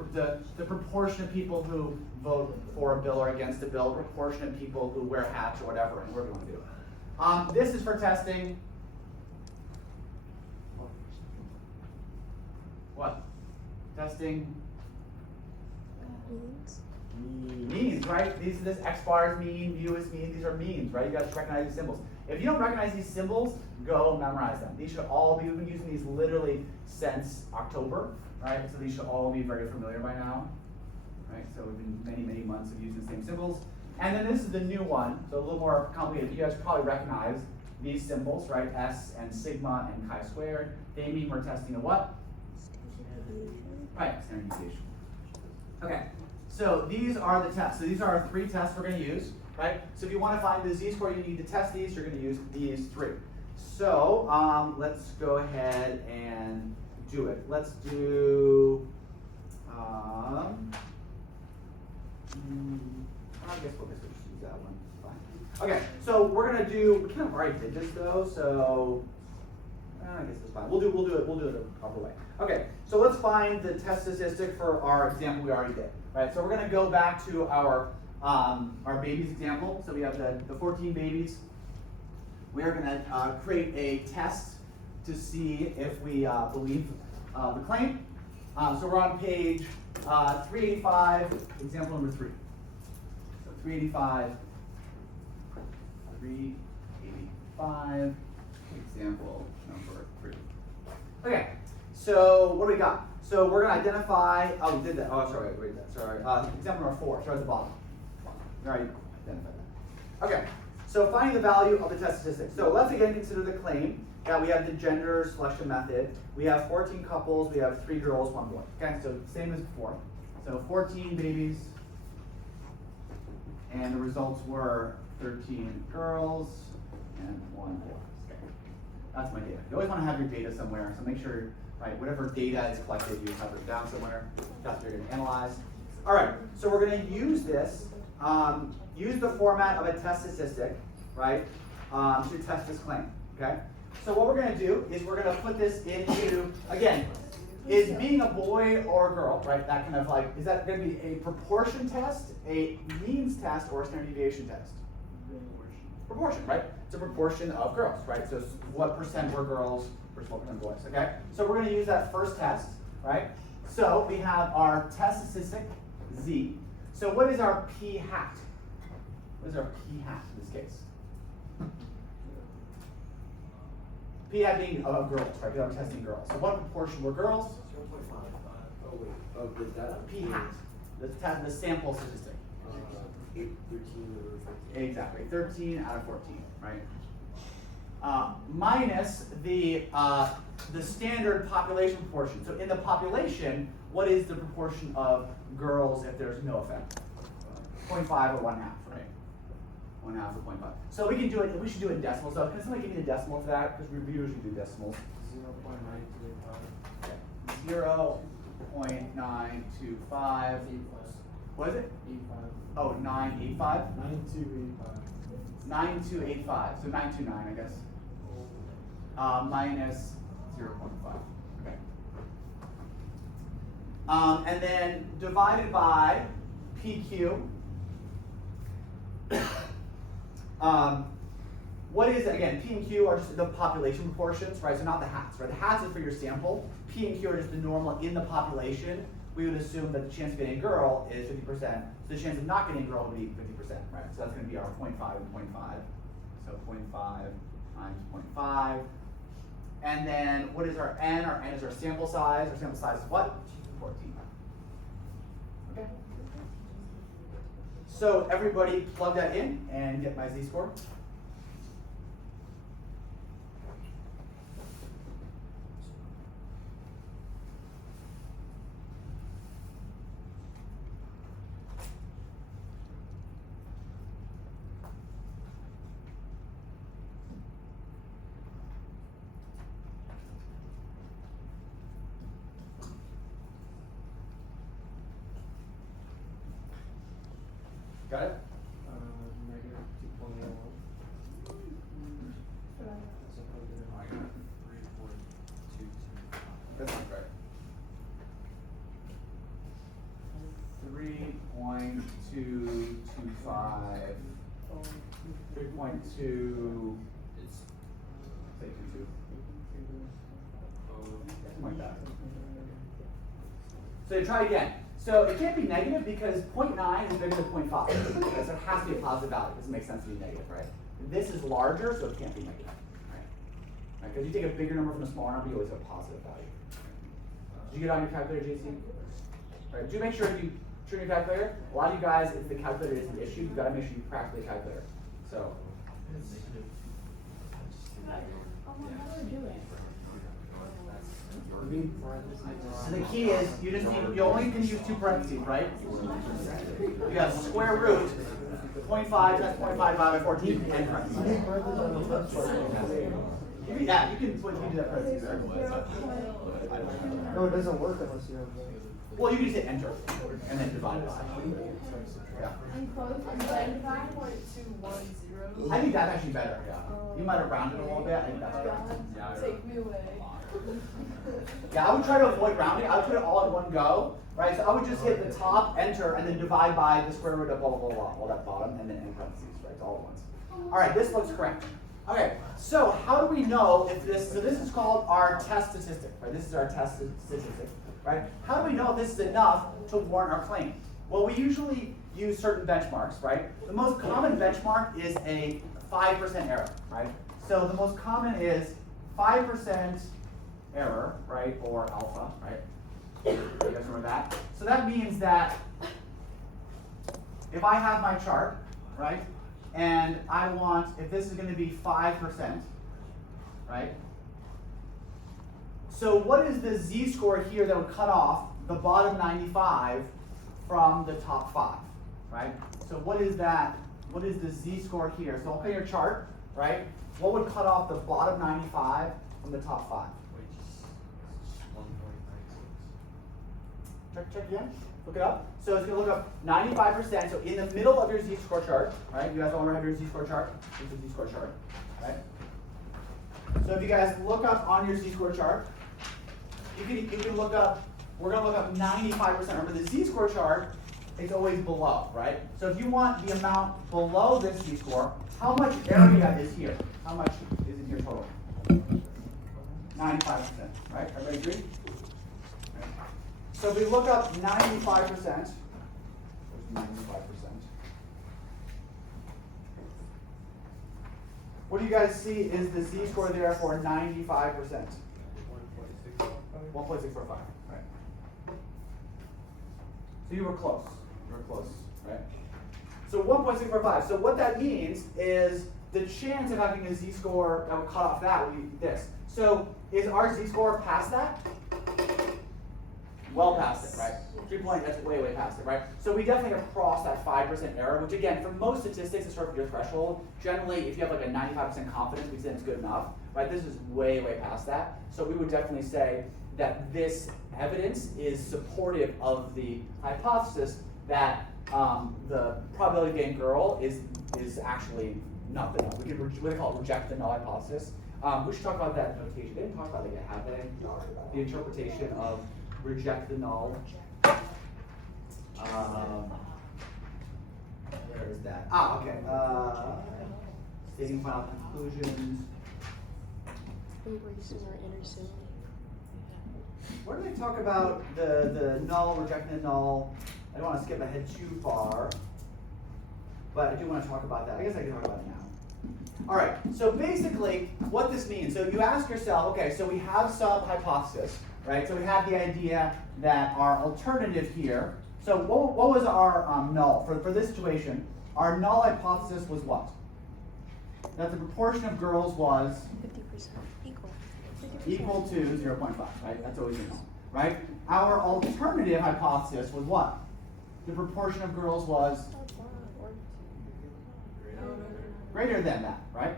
the proportion of people who vote for a bill or against a bill, proportion of people who wear hats or whatever, and whatever you want to do. This is for testing what? Testing Means. means, right? This X bar is mean, mu is mean. These are means, right? You guys should recognize these symbols. If you don't recognize these symbols, go memorize them. These should all be, we've been using these literally since October, right? So these should all be very familiar by now, right? So we've been many, many months of using the same symbols. And then this is the new one, so a little more complicated. You guys probably recognize these symbols, right? S and sigma and chi-squared. They mean we're testing a what? Standard deviation. Right, standard deviation. Okay, so these are the tests. So these are our 3 tests we're going to use, right? So if you want to find the z-score you need to test these, you're going to use these 3. So let's go ahead and do it. Let's do, I guess we'll just use that one. Fine. Okay, so we're going to do, we kind of already did this though, so I guess it's fine. We'll do it the proper way. Okay, so let's find the test statistic for our example we already did. Right, so we're going to go back to our babies example. So we have the 14 babies. We are going to create a test to see if we believe the claim. So we're on page 385, example number 3. So 385, example number 3. Okay, so what do we got? So we're going to identify, oh, we did that. Oh, sorry, wait, sorry. Example number 4, start at the bottom. We already identified that. Okay, so finding the value of the test statistic. So let's again consider the claim that we have the gender selection method. We have 14 couples, we have 3 girls, 1 boy. Okay, so same as before. So 14 babies, and the results were 13 girls and 1 boy. Okay, that's my data. You always want to have your data somewhere, so make sure, right, whatever data is collected, you have it down somewhere. That's what you're going to analyze. All right, so we're going to use this, use the format of a test statistic, right, to test this claim, okay? So what we're going to do is we're going to put this into, again, is being a boy or a girl, right, that kind of like, is that going to be a proportion test, a means test, or a standard deviation test? Proportion, right? It's a proportion of girls, right? So what percent were girls versus what percent boys, okay? So we're going to use that first test, right? So we have our test statistic, Z. So what is our P hat? What is our P hat in this case? P hat being of girls, right? Because I'm testing girls. So what proportion were girls? 0.55. Oh wait, of the data? P hat, the sample statistic. 13 or 14. Exactly, 13 out of 14, right? Minus the standard population proportion. So in the population, what is the proportion of girls if there's no effect? 0.5 or 1/2, right? 1/2 or 0.5. So we can do it. We should do it in decimals. So can somebody give me the decimal for that? Because we usually do decimals. 0.925. What is it? 85. Oh, 985? 9285. 9285. So 929, I guess. Minus 0.5. Okay. And then divided by PQ. What is, again, P and Q are just the population proportions, right? So not the hats, right? The hats is for your sample. P and Q are just the normal in the population. We would assume that the chance of getting a girl is 50%, so the chance of not getting a girl would be 50%, right? So that's gonna be our 0.5 and 0.5. So 0.5 times 0.5. And then what is our N? Our N is our sample size. Our sample size is what? 14. Okay. So everybody plug that in and get my z-score. Got it? Negative 2.01. So I got 3.225. That's not right. 3.225. 3.2. Say 22. Something like that. So try again. So it can't be negative because 0.9 is bigger than 0.5. So it has to be a positive value. It doesn't make sense to be negative, right? This is larger, so it can't be negative, right? Because you take a bigger number from a smaller number, you always have a positive value. Did you get on your calculator, JC? All right, do make sure you turn your calculator. A lot of you guys, if the calculator is an issue, you've got to make sure you practice the calculator. So. So the key is you only can use two parentheses, right? You have square root 0.5 times 0.5 divided by 14 and parentheses. Yeah, you can do that parentheses there. No, it doesn't work unless you have that. Well, you can just hit enter and then divide by. Yeah. I think that's actually better, yeah. You might have rounded a little bit. I think that's better. Take me away. Yeah, I would try to avoid rounding. I would put it all in one go, right? So I would just hit the top, enter, and then divide by the square root of blah, blah, blah, blah, all that bottom, and then in parentheses, right? All at once. All right, this looks correct. Okay, so how do we know if this, so this is called our test statistic, right? This is our test statistic, right? How do we know if this is enough to warrant our claim? Well, we usually use certain benchmarks, right? The most common benchmark is a 5% error, right? So the most common is 5% error, right, or alpha, right? You guys remember that? So that means that if I have my chart, right, and I want, if this is going to be 5%, right? So what is the z-score here that would cut off the bottom 95 from the top 5, right? So what is that? What is the z-score here? So look at your chart, right? What would cut off the bottom 95 from the top 5? Check again. Look it up. So it's going to look up 95%. So in the middle of your z-score chart, right? You guys all remember your z-score chart? It's a z-score chart, right? So if you guys look up on your z-score chart, you can look up. We're going to look up 95%. Remember the z-score chart, it's always below, right? So if you want the amount below this z-score, how much area is here? How much is in here total? 95%, right? Everybody agree? So if we look up 95%, where's 95%? What do you guys see is the z-score there for 95%? 1.645, right? So you were close. You were close, right? So 1.645. So what that means is the chance of having a z-score that would cut off that would be this. So is our z-score past that? Well past it, right? 3 point, that's way, way past it, right? So we definitely have crossed that 5% error, which again, for most statistics, is sort of your threshold. Generally, if you have like a 95% confidence, we say it's good enough, right? This is way, way past that. So we would definitely say that this evidence is supportive of the hypothesis that the probability of getting girl is actually not the null. We can what they call it, reject the null hypothesis. We should talk about that notation. They didn't talk about it yet, have they? The interpretation of reject the null. Where is that? Okay. Stating final conclusions. Where do they talk about the null, rejecting the null? I don't want to skip ahead too far, but I do want to talk about that. I guess I can talk about it now. All right, so basically what this means, so you ask yourself, okay, so we have some hypothesis, right? So we have the idea that our alternative here, so what was our null? For this situation, our null hypothesis was what? That the proportion of girls was 50% equal to 0.5, right? That's always your null, right? Our alternative hypothesis was what? The proportion of girls was greater than that, right?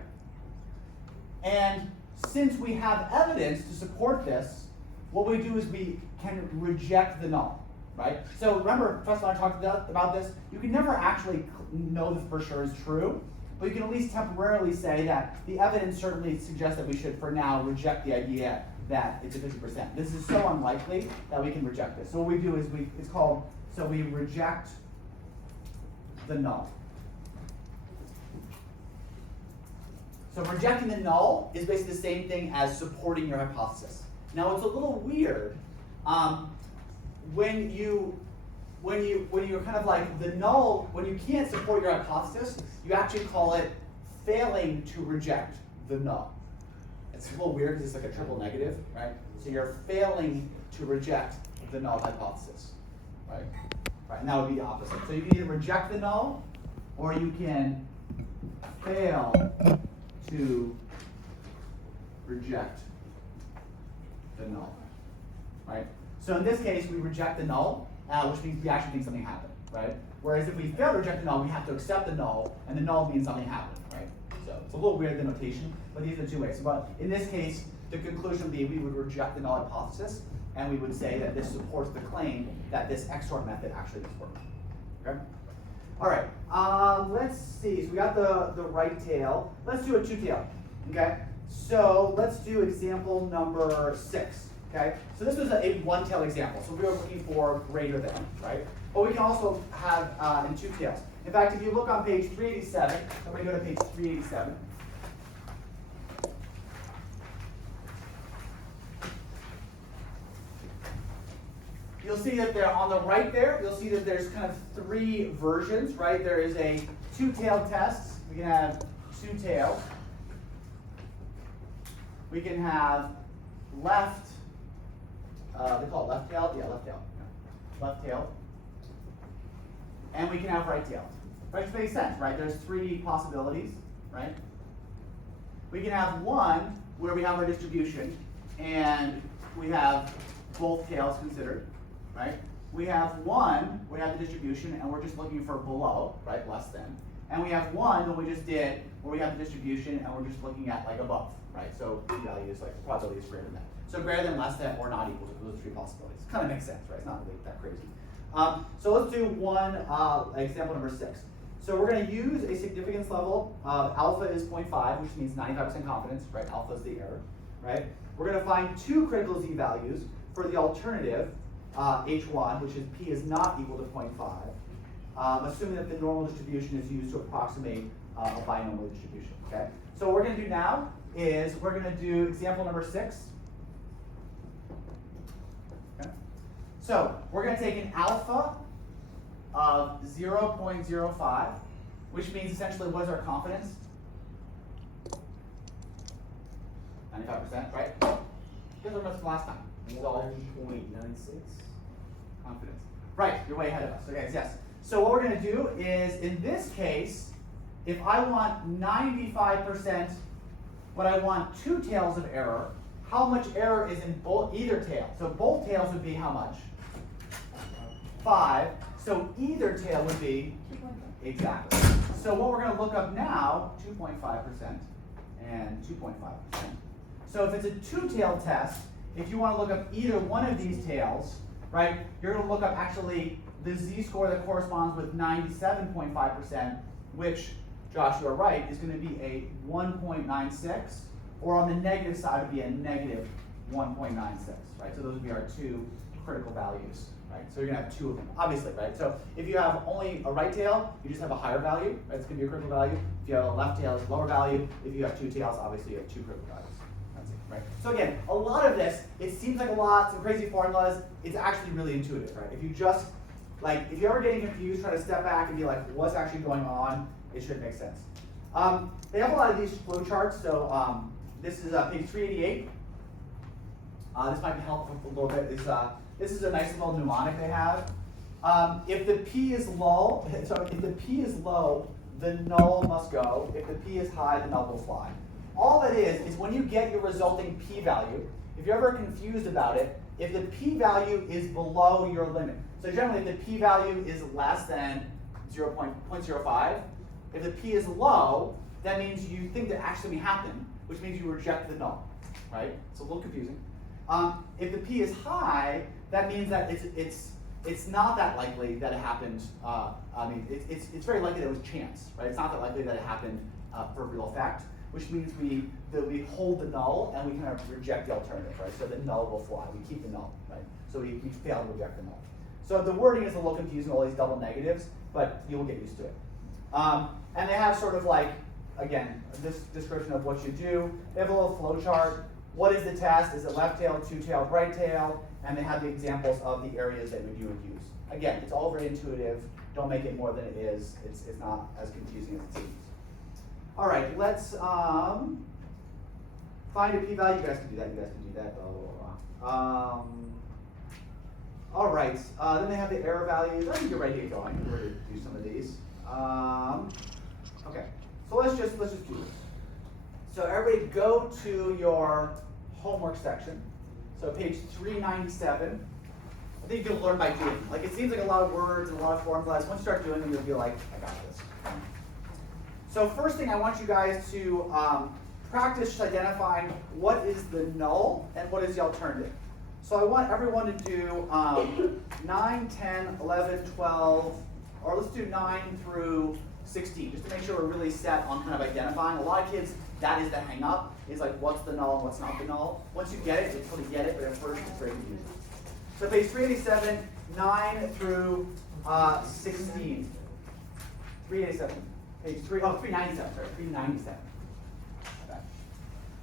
And since we have evidence to support this, what we do is we can reject the null, right? So remember, Professor and I talked about this, you can never actually know this for sure is true, but you can at least temporarily say that the evidence certainly suggests that we should, for now, reject the idea that it's a 50%. This is so unlikely that we can reject this. So what we do is we reject the null. So rejecting the null is basically the same thing as supporting your hypothesis. Now it's a little weird when you're kind of like the null, when you can't support your hypothesis, you actually call it failing to reject the null. It's a little weird because it's like a triple negative, right? So you're failing to reject the null hypothesis, right? Right, and that would be the opposite. So you can either reject the null, or you can fail to reject the null, right? So in this case, we reject the null, which means we actually think something happened, right? Whereas if we fail to reject the null, we have to accept the null, and the null means something happened, right? So it's a little weird, the notation, but these are the two ways. But in this case, the conclusion would be we would reject the null hypothesis, and we would say that this supports the claim that this XOR method actually does work, okay? All right, let's see, so we got the right tail. Let's do a two tail, okay? So let's do example number 6, okay? So this was a one tail example, so we were looking for greater than, right? But we can also have in two tails. In fact, if you look on page 387, I'm going to go to page 387. You'll see that there on the right there, you'll see that there's kind of 3 versions, right? There is a two-tailed test. We can have two tails. We can have left, they call it left tail? Yeah, left tail. Yeah. Left tail. And we can have right tail. Right, which makes sense, right? There's 3 possibilities, right? We can have one where we have our distribution and we have both tails considered. Right? We have one, we have the distribution, and we're just looking for below, right, less than. And we have one that we just did, where we have the distribution, and we're just looking at like above, right? So the value is like the probability is greater than that. So greater than, less than, or not equal to those 3 possibilities. Kind of makes sense, right? It's not really that crazy. So let's do one example number 6. So we're going to use a significance level of alpha is 0.5, which means 95% confidence, right? Alpha is the error, right? We're going to find 2 critical z values for the alternative. H1, which is P is not equal to 0.5, assuming that the normal distribution is used to approximate a binomial distribution, okay? So what we're going to do now is we're going to do example number 6. Okay? So we're going to take an alpha of 0.05, which means essentially what is our confidence? 95%, right? Here's what was last time. 1.96. Confidence. Right, you're way ahead of us. Okay, yes. So what we're going to do is, in this case, if I want 95%, but I want 2 tails of error, how much error is in either tail? So both tails would be how much? 5. So either tail would be exactly. So what we're going to look up now, 2.5% and 2.5%. So if it's a 2-tailed test, if you want to look up either one of these tails, right, you're going to look up actually the z-score that corresponds with 97.5%, which, Josh, you are right, is going to be a 1.96, or on the negative side would be a negative 1.96, right? So those would be our 2 critical values right? So you're gonna have two of them, obviously, right? So if you have only a right tail, you just have a higher value, right? It's gonna be a critical value. If you have a left tail, it's a lower value. If you have two tails, obviously you have two critical values. That's it, right? So again, a lot of this, it seems like a lot, some crazy formulas. It's actually really intuitive, right? If you just, like, if you're ever getting confused, try to step back and be like, what's actually going on? It should make sense. They have a lot of these flow charts. So this is page 388. This might help a little bit. This is a nice little mnemonic they have. If the P is low, so if the P is low, the null must go. If the P is high, the null will fly. All that is when you get your resulting P value, if you're ever confused about it, if the P value is below your limit. So generally, if the P value is less than 0.05, if the P is low, that means you think that actually happened, which means you reject the null, right? It's a little confusing. If the P is high, that means that it's not that likely that it happened. It's very likely that it was chance, right? It's not that likely that it happened for real fact, which means we hold the null and we kind of reject the alternative, right? So the null will fly. We keep the null, right? So we fail to reject the null. So the wording is a little confusing, all these double negatives, but you'll get used to it. And they have sort of like, again, this description of what you do. They have a little flow chart. What is the test? Is it left tail, two-tailed, right tail? And they have the examples of the areas that you would use. Again, it's all very intuitive. Don't make it more than it is. It's not as confusing as it seems. All right, let's find a p-value. You guys can do that. Blah, blah, blah. All right, then they have the error values. I think you're ready to get going. We're ready to do some of these. Okay, so let's just do this. So everybody go to your homework section. So page 397. I think you'll learn by doing. Like, it seems like a lot of words and a lot of formulas. Once you start doing them, you'll be like, I got this. So first thing I want you guys to practice just identifying what is the null and what is the alternative. So I want everyone to do 9, 10, 11, 12, or let's do 9 through 16, just to make sure we're really set on kind of identifying. A lot of kids, that is the hang up, is like what's the null and what's not the null. Once you get it, you totally get it, but at first it's very confusing. So page 387, 9 through 16. 387. Page 397, sorry, 397. Okay.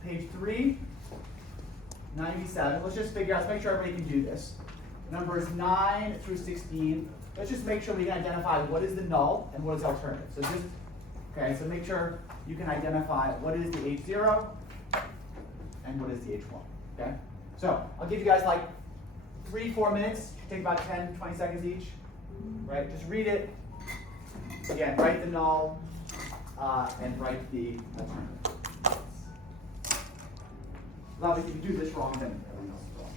Page 397, let's just figure out, let's make sure everybody can do this. Numbers 9 through 16. Let's just make sure we can identify what is the null and what is the alternative. So just, okay, so make sure you can identify what is the H0 and what is the H1, okay? So I'll give you guys like 3-4 minutes, take about 10-20 seconds each, right? Just read it. Again, write the null and write the alternative. Obviously, if you do this wrong, then everything else is wrong.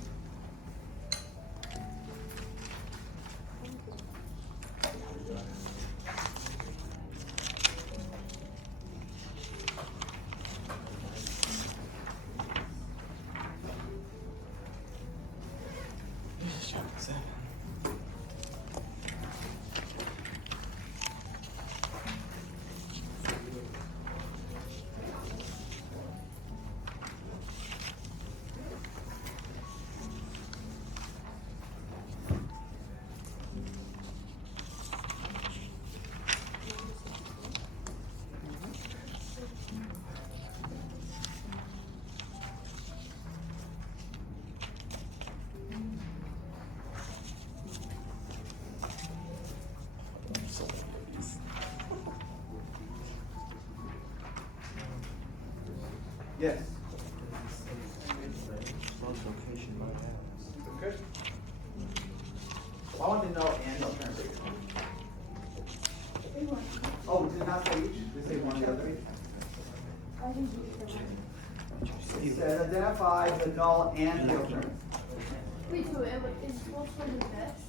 Yes. Good. I want to know and alternative. Oh, did it not say each? Did it say one or the other? He said identify the null and the alternative. Wait, so is 12 the best?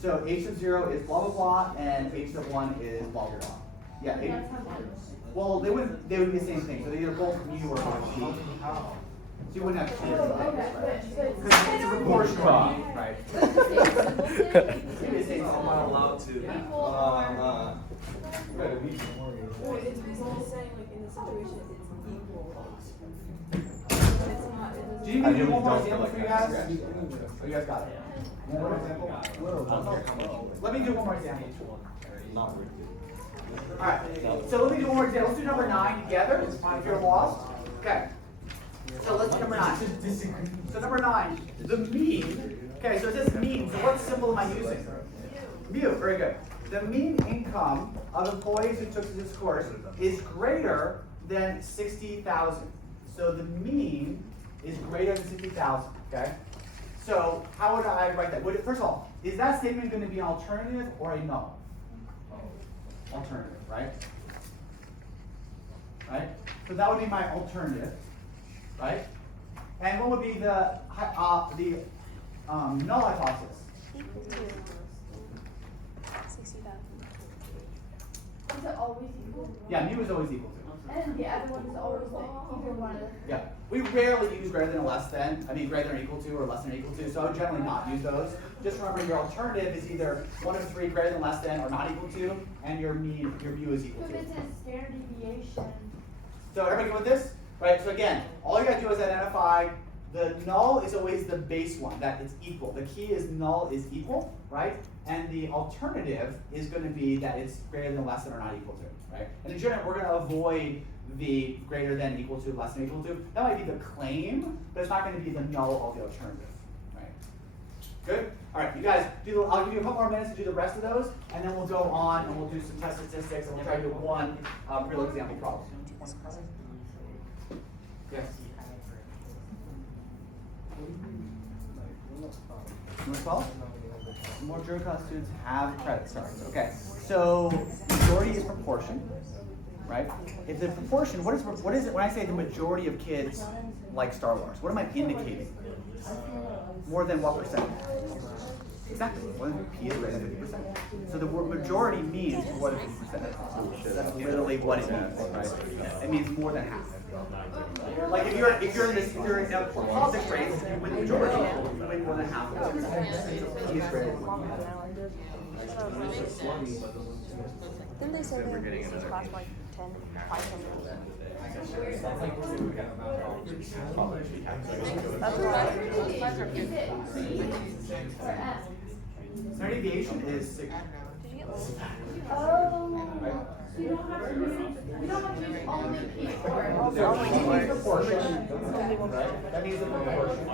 So h of 0 is blah blah blah, and h of 1 is blah blah blah. Yeah. That's how much. Well, they would be the same thing. So they're either both mu or both p. So you wouldn't have to see it. Oh, okay, good. Because it's a proportional, right? I'm not allowed to. Well, it's basically saying like in the situation it's equal. Do you need I me to do really one more don't example feel for you like guys? that's Oh, you guys got it. One more example? I don't care how much. Let me do one more example. Not really. Alright, so let me do one more example. Let's do number 9 together, if you're lost. Okay. So let's do number 9. So number 9, the mean. Okay, so it says mean, so what symbol am I using? Mu, very good. The mean income of employees who took this course is greater than 60,000. So the mean is greater than 60,000, okay? So how would I write that? First of all, is that statement going to be an alternative or a null? Alternative, right? Right? So that would be my alternative, right? And what would be the null hypothesis? Equal to 60,000. Is it always equal? Yeah, mu is always equal to. And the other one is always like either one. Yeah, we rarely use greater than or less than. I mean, greater than or equal to or less than or equal to. So I would generally not use those. Just remember your alternative is either one of 3 greater than, less than, or not equal to, and your mu is equal So to. if it's a standard deviation. So everybody good with this? Right, so again, all you gotta do is identify the null is always the base one, that it's equal. The key is null is equal, right? And the alternative is gonna be that it's greater than, less than, or not equal to, right? And in general, we're gonna avoid the greater than, equal to, less than, equal to. That might be the claim, but it's not gonna be the null or the alternative, right? Good? All right, you guys, I'll give you a couple more minutes to do the rest of those, and then we'll go on and we'll do some test statistics, and we'll try to do one real example problem. Yes. Number 12? More jury class students have credit, sorry. Okay, so majority is proportion, right? If the proportion, what is it when I say the majority of kids like Star Wars? What am I indicating? More than what percent? Exactly, more than P is greater than 50%. So the word majority means more than 50%. That's literally what it means, right? It means more than half. Like if you're in a politics race, you win the majority, you win more than half. So P is greater than 1. Didn't they say they in this class like 10, 5 Standard deviation is sigma. Oh. So you don't have to use only P for it. Proportion. Right? That means the proportion.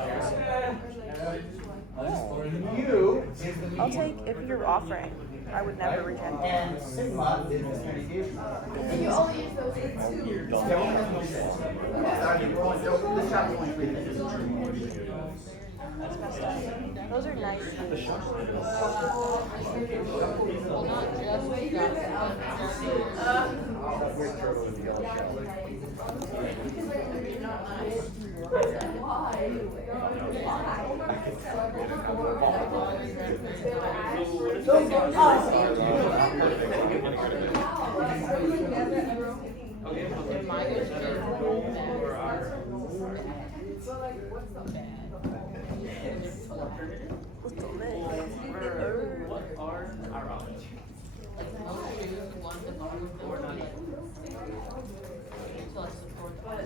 U is the mean. I'll take if you're offering. I would never reject it. And sigma is the standard deviation. And you only use those in 2. Yeah, we have to say. We're only, this chapter only 3 minutes. That's messed up. Those are nice. What are our options?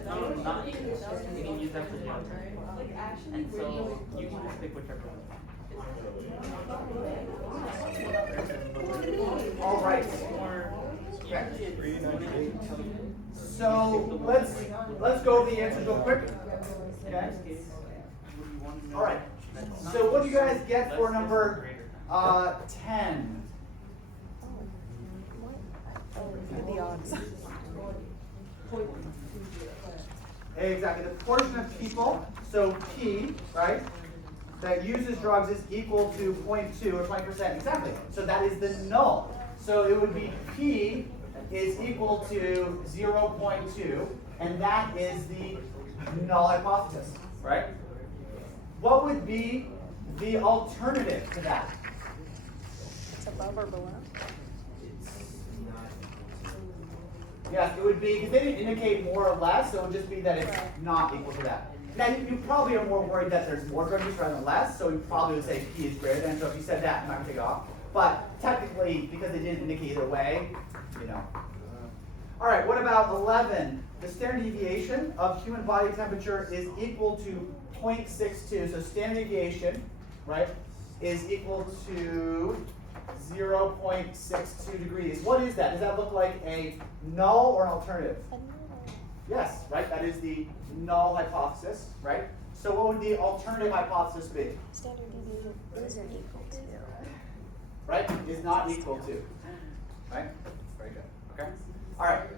No, not even. We can use that for the alternative. And so you can just pick whichever one. All right. Okay. So let's go over the answers real quick. Okay. All right. So what do you guys get for number 10? The odds. Exactly. The proportion of people, so P, right, that uses drugs is equal to 0.2 or 20%. Exactly. So that is the null. So it would be P is equal to 0.2, and that is the null hypothesis, right? What would be the alternative to that? It's above or below. Yes, it would be, because they didn't indicate more or less, so it would just be that it's not equal to that. Now, you probably are more worried that there's more drug use rather than less, so you probably would say P is greater than, so if you said that, I'm not going to take it off. But technically, because they didn't indicate either way, you know. All right, what about 11? The standard deviation of human body temperature is equal to 0.62. So standard deviation, right, is equal to 0.62 degrees. What is that? Does that look like a null or an alternative? Yes, right? That is the null hypothesis, right? So what would the alternative hypothesis be? Standard deviation isn't equal to. Right? Is not equal to. Right? Very good. Okay? All right.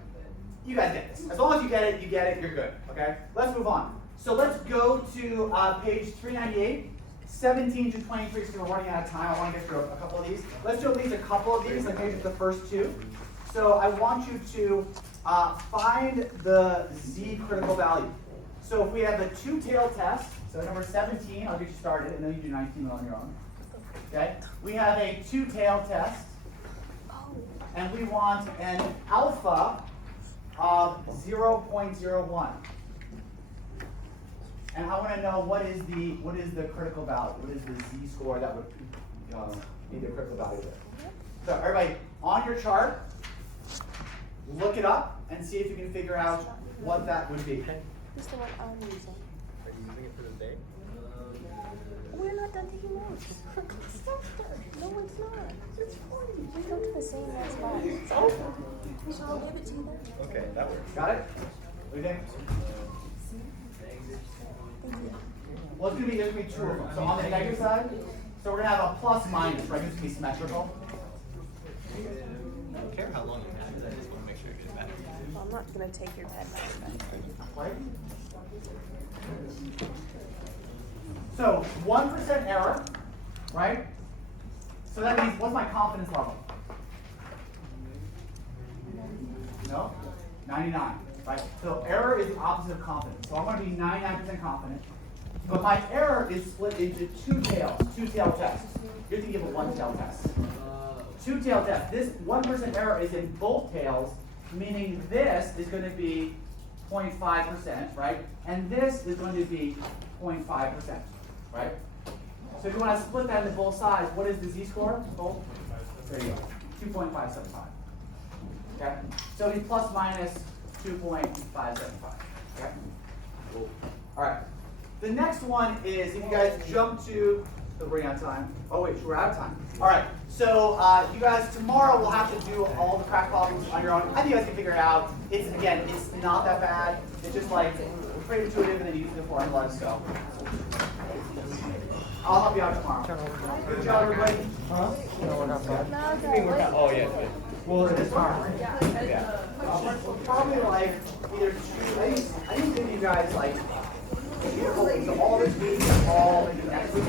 You guys get this. As long as you get it, you're good. Okay? Let's move on. So let's go to page 398, 17 to 23, because we're running out of time. I want to get through a couple of these. Let's do at least a couple of these, like maybe the first two. So I want you to find the z critical value. So if we have a two-tailed test, so number 17, I'll get you started, and then you do 19 on your own. Okay? We have a two-tailed test, and we want an alpha of 0.01. And I want to know what is the critical value? What is the z-score that would be the critical value there? So everybody, on your chart, look it up and see if you can figure out what that would be. Who's the one I'm using? Are you using it for the day? We're not done taking notes. Stop that. No, it's not. It's 40. We go to the same as mine. It's over. So I'll give it to you then. Okay, that works. Got it? What do you think? Thank you. Well, there's gonna be two of them. So on the negative side, so we're gonna have a plus minus, right? It's gonna be symmetrical. I don't care how long you have it, I just want to make sure you get it back. Well, I'm not going to take your pen back. Right? So 1% error, right? So that means, what's my confidence level? No? 99, right? So error is the opposite of confidence. So I'm going to be 99% confident. But my error is split into two-tailed tests. You're thinking of a one-tailed test. Two-tailed test. This 1% error is in both tails, meaning this is going to be 0.5%, right? And this is going to be 0.5%, right? So if you want to split that into both sides, what is the z-score? Both? There you go, 2.575. Okay? So it'll be plus minus 2.575. Okay? All right. The next one is, if you guys jump to, so we're out of time. Oh wait, we're out of time. All right. So you guys, tomorrow we'll have to do all the crack problems on your own. I think you guys can figure it out. It's not that bad. It's just like pretty intuitive, and then you use the formula. So I'll help you out tomorrow. Good job, everybody. Huh? No, we're not bad. Oh, yeah, good. Well, it is hard. Yeah. Probably like either two. I think give you guys like all this week, all maybe next week.